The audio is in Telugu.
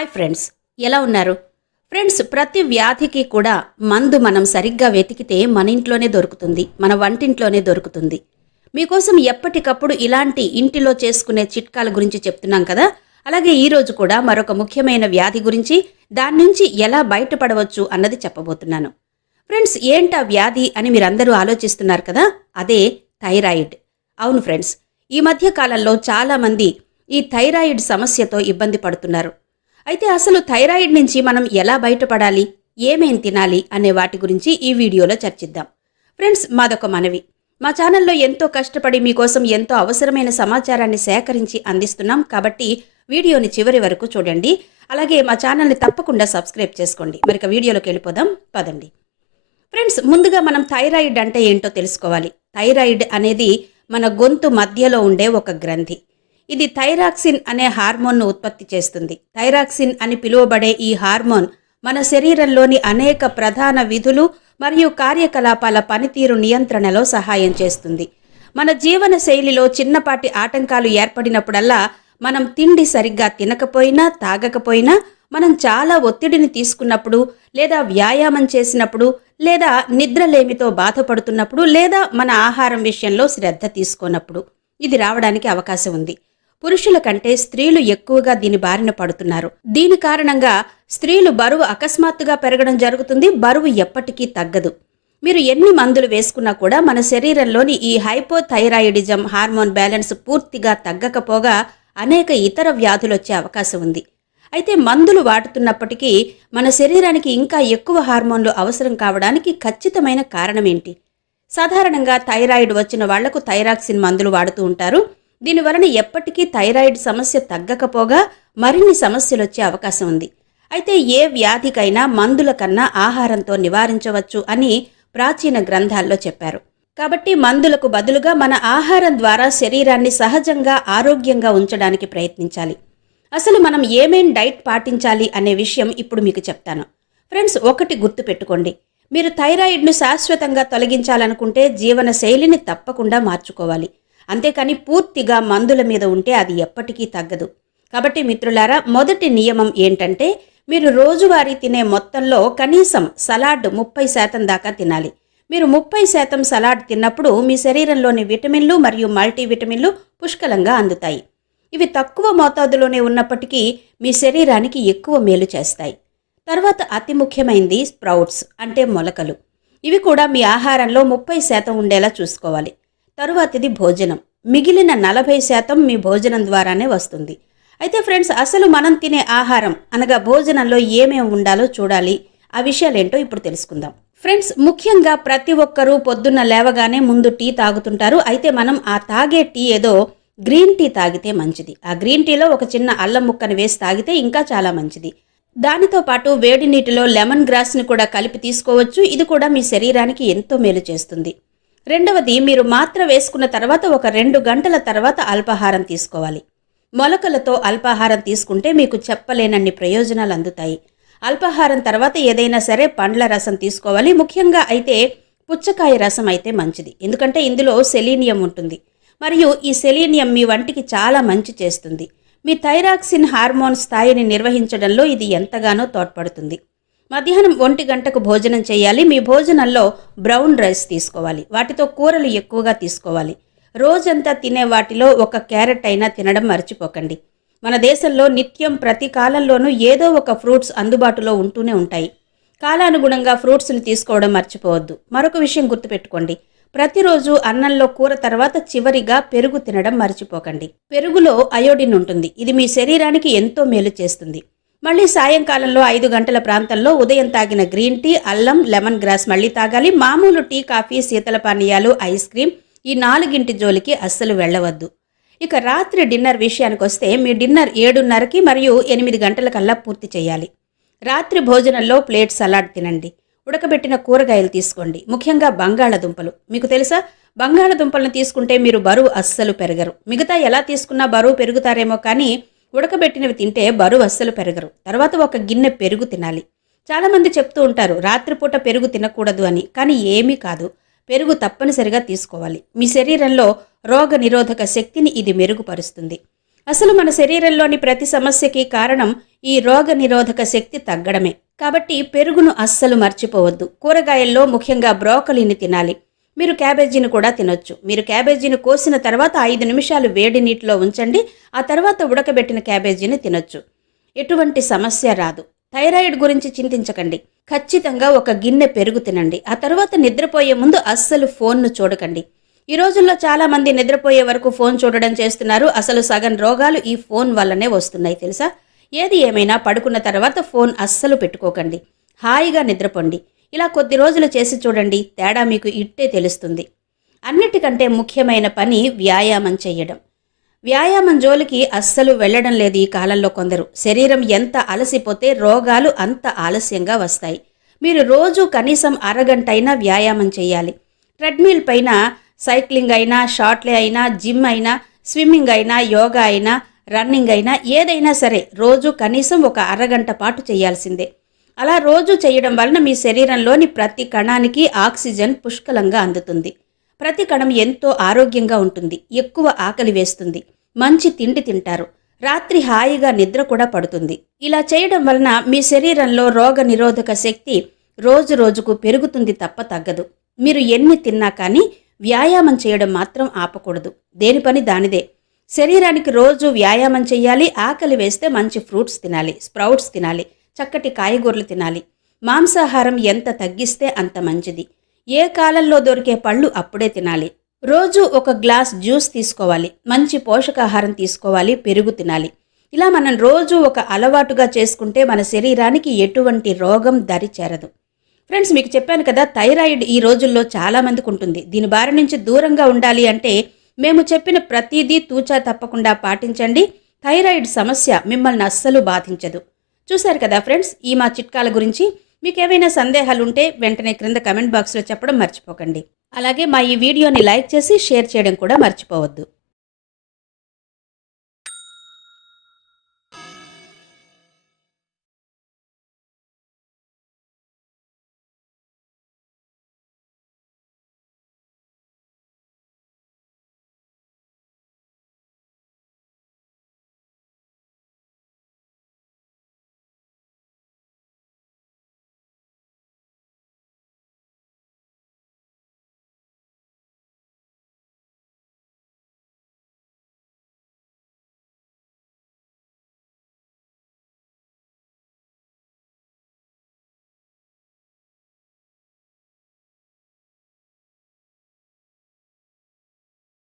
హాయ్ ఫ్రెండ్స్, ఎలా ఉన్నారు? ఫ్రెండ్స్, ప్రతి వ్యాధికి కూడా మందు మనం సరిగ్గా వెతికితే మన ఇంట్లోనే దొరుకుతుంది, మన వంటింట్లోనే దొరుకుతుంది. మీకోసం ఎప్పటికప్పుడు ఇలాంటి ఇంటిలో చేసుకునే చిట్కాల గురించి చెప్తున్నాం కదా. అలాగే ఈరోజు కూడా మరొక ముఖ్యమైన వ్యాధి గురించి, దాని నుంచి ఎలా బయటపడవచ్చు అన్నది చెప్పబోతున్నాను. ఫ్రెండ్స్, ఏంటా వ్యాధి అని మీరందరూ ఆలోచిస్తున్నారు కదా. అదే థైరాయిడ్. అవును ఫ్రెండ్స్, ఈ మధ్య కాలంలో చాలామంది ఈ థైరాయిడ్ సమస్యతో ఇబ్బంది పడుతున్నారు. అయితే అసలు థైరాయిడ్ నుంచి మనం ఎలా బయటపడాలి, ఏమేం తినాలి అనే వాటి గురించి ఈ వీడియోలో చర్చిద్దాం. ఫ్రెండ్స్, మాదొక మనవి. మా ఛానల్లో ఎంతో కష్టపడి మీకోసం ఎంతో అవసరమైన సమాచారాన్ని సేకరించి అందిస్తున్నాం. కాబట్టి వీడియోని చివరి వరకు చూడండి. అలాగే మా ఛానల్ని తప్పకుండా సబ్స్క్రైబ్ చేసుకోండి. మరిక వీడియోలోకి వెళ్ళిపోదాం, పదండి. ఫ్రెండ్స్, ముందుగా మనం థైరాయిడ్ అంటే ఏంటో తెలుసుకోవాలి. థైరాయిడ్ అనేది మన గొంతు మధ్యలో ఉండే ఒక గ్రంథి. ఇది థైరాక్సిన్ అనే హార్మోన్ను ఉత్పత్తి చేస్తుంది. థైరాక్సిన్ అని పిలువబడే ఈ హార్మోన్ మన శరీరంలోని అనేక ప్రధాన విధులు మరియు కార్యకలాపాల పనితీరు నియంత్రణలో సహాయం చేస్తుంది. మన జీవన శైలిలో చిన్నపాటి ఆటంకాలు ఏర్పడినప్పుడల్లా, మనం తిండి సరిగ్గా తినకపోయినా తాగకపోయినా, మనం చాలా ఒత్తిడిని తీసుకున్నప్పుడు, లేదా వ్యాయామం చేసినప్పుడు, లేదా నిద్రలేమితో బాధపడుతున్నప్పుడు, లేదా మన ఆహారం విషయంలో శ్రద్ధ తీసుకోనప్పుడు ఇది రావడానికి అవకాశం ఉంది. పురుషుల కంటే స్త్రీలు ఎక్కువగా దీని బారిన పడుతున్నారు. దీని కారణంగా స్త్రీలు బరువు అకస్మాత్తుగా పెరగడం జరుగుతుంది. బరువు ఎప్పటికీ తగ్గదు. మీరు ఎన్ని మందులు వేసుకున్నా కూడా మన శరీరంలోని ఈ హైపోథైరాయిడిజం హార్మోన్ బ్యాలెన్స్ పూర్తిగా తగ్గకపోగా అనేక ఇతర వ్యాధులు వచ్చే అవకాశం ఉంది. అయితే మందులు వాడుతున్నప్పటికీ మన శరీరానికి ఇంకా ఎక్కువ హార్మోన్లు అవసరం కావడానికి ఖచ్చితమైన కారణం ఏంటి? సాధారణంగా థైరాయిడ్ వచ్చిన వాళ్లకు థైరాక్సిన్ మందులు వాడుతూ ఉంటారు. దీనివలన ఎప్పటికీ థైరాయిడ్ సమస్య తగ్గకపోగా మరిన్ని సమస్యలు వచ్చే అవకాశం ఉంది. అయితే ఏ వ్యాధికైనా మందుల కన్నా ఆహారంతో నివారించవచ్చు అని ప్రాచీన గ్రంథాల్లో చెప్పారు. కాబట్టి మందులకు బదులుగా మన ఆహారం ద్వారా శరీరాన్ని సహజంగా ఆరోగ్యంగా ఉంచడానికి ప్రయత్నించాలి. అసలు మనం ఏమేం డైట్ పాటించాలి అనే విషయం ఇప్పుడు మీకు చెప్తాను. ఫ్రెండ్స్, ఒకటి గుర్తుపెట్టుకోండి. మీరు థైరాయిడ్ను శాశ్వతంగా తొలగించాలనుకుంటే జీవన శైలిని తప్పకుండా మార్చుకోవాలి. అంతేకాని పూర్తిగా మందుల మీద ఉంటే అది ఎప్పటికీ తగ్గదు. కాబట్టి మిత్రులారా, మొదటి నియమం ఏంటంటే, మీరు రోజువారీ తినే మొత్తంలో కనీసం సలాడ్ 30% దాకా తినాలి. మీరు 30% సలాడ్ తిన్నప్పుడు మీ శరీరంలోని విటమిన్లు మరియు మల్టీవిటమిన్లు పుష్కలంగా అందుతాయి. ఇవి తక్కువ మోతాదులోనే ఉన్నప్పటికీ మీ శరీరానికి ఎక్కువ మేలు చేస్తాయి. తర్వాత అతి ముఖ్యమైనది స్ప్రౌట్స్ అంటే మొలకలు. ఇవి కూడా మీ ఆహారంలో 30% ఉండేలా చూసుకోవాలి. తరువాతిది భోజనం. మిగిలిన 40% మీ భోజనం ద్వారానే వస్తుంది. అయితే ఫ్రెండ్స్, అసలు మనం తినే ఆహారం అనగా భోజనంలో ఏమేమి ఉండాలో చూడాలి. ఆ విషయాలేంటో ఇప్పుడు తెలుసుకుందాం. ఫ్రెండ్స్, ముఖ్యంగా ప్రతి ఒక్కరూ పొద్దున్న లేవగానే ముందు టీ తాగుతుంటారు. అయితే మనం ఆ తాగే టీ ఏదో గ్రీన్ టీ తాగితే మంచిది. ఆ గ్రీన్ టీలో ఒక చిన్న అల్లం ముక్కను వేసి తాగితే ఇంకా చాలా మంచిది. దానితో పాటు వేడి నీటిలో లెమన్ గ్రాస్ని కూడా కలిపి తీసుకోవచ్చు. ఇది కూడా మీ శరీరానికి ఎంతో మేలు చేస్తుంది. రెండవది, మీరు మాత్ర వేసుకున్న తర్వాత ఒక 2 గంటల తర్వాత అల్పాహారం తీసుకోవాలి. మొలకలతో అల్పాహారం తీసుకుంటే మీకు చెప్పలేనన్ని ప్రయోజనాలు అందుతాయి. అల్పాహారం తర్వాత ఏదైనా సరే పండ్ల రసం తీసుకోవాలి. ముఖ్యంగా అయితే పుచ్చకాయ రసం అయితే మంచిది. ఎందుకంటే ఇందులో సెలీనియం ఉంటుంది. మరియు ఈ సెలీనియం మీ వంటికి చాలా మంచి చేస్తుంది. మీ థైరాక్సిన్ హార్మోన్ స్థాయిని నిర్వహించడంలో ఇది ఎంతగానో తోడ్పడుతుంది. మధ్యాహ్నం 1 గంటకు భోజనం చేయాలి. మీ భోజనంలో బ్రౌన్ రైస్ తీసుకోవాలి. వాటితో కూరలు ఎక్కువగా తీసుకోవాలి. రోజంతా తినే వాటిలో ఒక క్యారెట్ అయినా తినడం మర్చిపోకండి. మన దేశంలో నిత్యం ప్రతి కాలంలోనూ ఏదో ఒక ఫ్రూట్స్ అందుబాటులో ఉంటూనే ఉంటాయి. కాలానుగుణంగా ఫ్రూట్స్ని తీసుకోవడం మర్చిపోవద్దు. మరొక విషయం గుర్తుపెట్టుకోండి. ప్రతిరోజు అన్నంలో కూర తర్వాత చివరిగా పెరుగు తినడం మర్చిపోకండి. పెరుగులో అయోడిన్ ఉంటుంది. ఇది మీ శరీరానికి ఎంతో మేలు చేస్తుంది. మళ్ళీ సాయంకాలంలో 5 గంటల ప్రాంతంలో ఉదయం తాగిన గ్రీన్ టీ, అల్లం, లెమన్ గ్రాస్ మళ్ళీ తాగాలి. మామూలు టీ, కాఫీ, శీతల పానీయాలు, ఐస్ క్రీమ్ ఈ 4 జోలికి అస్సలు వెళ్ళవద్దు. ఇక రాత్రి డిన్నర్ విషయానికి వస్తే, మీ డిన్నర్ 7:30కి మరియు 8 గంటలకల్లా పూర్తి చేయాలి. రాత్రి భోజనంలో ప్లేట్ సలాడ్ తినండి. ఉడకబెట్టిన కూరగాయలు తీసుకోండి. ముఖ్యంగా బంగాళదుంపలు. మీకు తెలుసా, బంగాళదుంపలను తీసుకుంటే మీరు బరువు అస్సలు పెరగరు. మిగతా ఎలా తీసుకున్నా బరువు పెరుగుతారేమో, కానీ ఉడకబెట్టినవి తింటే బరువు అస్సలు పెరగరు. తర్వాత ఒక గిన్నె పెరుగు తినాలి. చాలామంది చెప్తూ ఉంటారు రాత్రిపూట పెరుగు తినకూడదు అని. కానీ ఏమీ కాదు, పెరుగు తప్పనిసరిగా తీసుకోవాలి. మీ శరీరంలో రోగ నిరోధక శక్తిని ఇది మెరుగుపరుస్తుంది. అసలు మన శరీరంలోని ప్రతి సమస్యకి కారణం ఈ రోగ నిరోధక శక్తి తగ్గడమే. కాబట్టి పెరుగును అస్సలు మర్చిపోవద్దు. కూరగాయల్లో ముఖ్యంగా బ్రోకలీని తినాలి. మీరు క్యాబేజీని కూడా తినొచ్చు. మీరు క్యాబేజీని కోసిన తర్వాత 5 నిమిషాలు వేడి నీటిలో ఉంచండి. ఆ తర్వాత ఉడకబెట్టిన క్యాబేజీని తినొచ్చు. ఎటువంటి సమస్య రాదు. థైరాయిడ్ గురించి చింతించకండి. ఖచ్చితంగా ఒక గిన్నె పెరుగు తినండి. ఆ తర్వాత నిద్రపోయే ముందు అస్సలు ఫోన్ను చూడకండి. ఈ రోజుల్లో చాలా మంది నిద్రపోయే వరకు ఫోన్ చూడడం చేస్తున్నారు. అసలు సగం రోగాలు ఈ ఫోన్ వల్లనే వస్తున్నాయి తెలుసా? ఏది ఏమైనా పడుకున్న తర్వాత ఫోన్ అస్సలు పెట్టుకోకండి. హాయిగా నిద్రపోండి. ఇలా కొద్ది రోజులు చేసి చూడండి, తేడా మీకు ఇట్టే తెలుస్తుంది. అన్నిటికంటే ముఖ్యమైన పని వ్యాయామం చేయడం. వ్యాయామం జోలికి అస్సలు వెళ్ళడం లేదు ఈ కాలంలో కొందరు. శరీరం ఎంత అలసిపోతే రోగాలు అంత ఆలస్యంగా వస్తాయి. మీరు రోజు కనీసం అరగంటైనా వ్యాయామం చేయాలి. ట్రెడ్మిల్ పైన సైక్లింగ్ అయినా, షార్ట్లే అయినా, జిమ్ అయినా, స్విమ్మింగ్ అయినా, యోగా అయినా, రన్నింగ్ అయినా, ఏదైనా సరే రోజు కనీసం ఒక అరగంట పాటు చేయాల్సిందే. అలా రోజు చేయడం వలన మీ శరీరంలోని ప్రతి కణానికి ఆక్సిజన్ పుష్కలంగా అందుతుంది. ప్రతి కణం ఎంతో ఆరోగ్యంగా ఉంటుంది. ఎక్కువ ఆకలి వేస్తుంది. మంచి తిండి తింటారు. రాత్రి హాయిగా నిద్ర కూడా పడుతుంది. ఇలా చేయడం వలన మీ శరీరంలో రోగ నిరోధక శక్తి రోజు రోజుకు పెరుగుతుంది తప్ప తగ్గదు. మీరు ఎన్ని తిన్నా కానీ వ్యాయామం చేయడం మాత్రం ఆపకూడదు. దేని పని దానిదే. శరీరానికి రోజు వ్యాయామం చేయాలి. ఆకలి వేస్తే మంచి ఫ్రూట్స్ తినాలి, స్ప్రౌట్స్ తినాలి, చక్కటి కాయగూరలు తినాలి. మాంసాహారం ఎంత తగ్గిస్తే అంత మంచిది. ఏ కాలంలో దొరికే పళ్ళు అప్పుడే తినాలి. రోజు ఒక గ్లాస్ జ్యూస్ తీసుకోవాలి. మంచి పోషకాహారం తీసుకోవాలి. పెరుగు తినాలి. ఇలా మనం రోజు ఒక అలవాటుగా చేసుకుంటే మన శరీరానికి ఎటువంటి రోగం దరి చేరదు. ఫ్రెండ్స్, మీకు చెప్పాను కదా, థైరాయిడ్ ఈ రోజుల్లో చాలామందికి ఉంటుంది. దీని బారి నుంచి దూరంగా ఉండాలి అంటే మేము చెప్పిన ప్రతిదీ తూచా తప్పకుండా పాటించండి. థైరాయిడ్ సమస్య మిమ్మల్ని అస్సలు బాధించదు. చూశారు కదా ఫ్రెండ్స్, ఈ మా చిట్కాల గురించి. మీకు ఏవైనా సందేహాలు ఉంటే వెంటనే క్రింద కమెంట్ బాక్స్లో చెప్పడం మర్చిపోకండి. అలాగే మా ఈ వీడియోని లైక్ చేసి షేర్ చేయడం కూడా మర్చిపోవద్దు.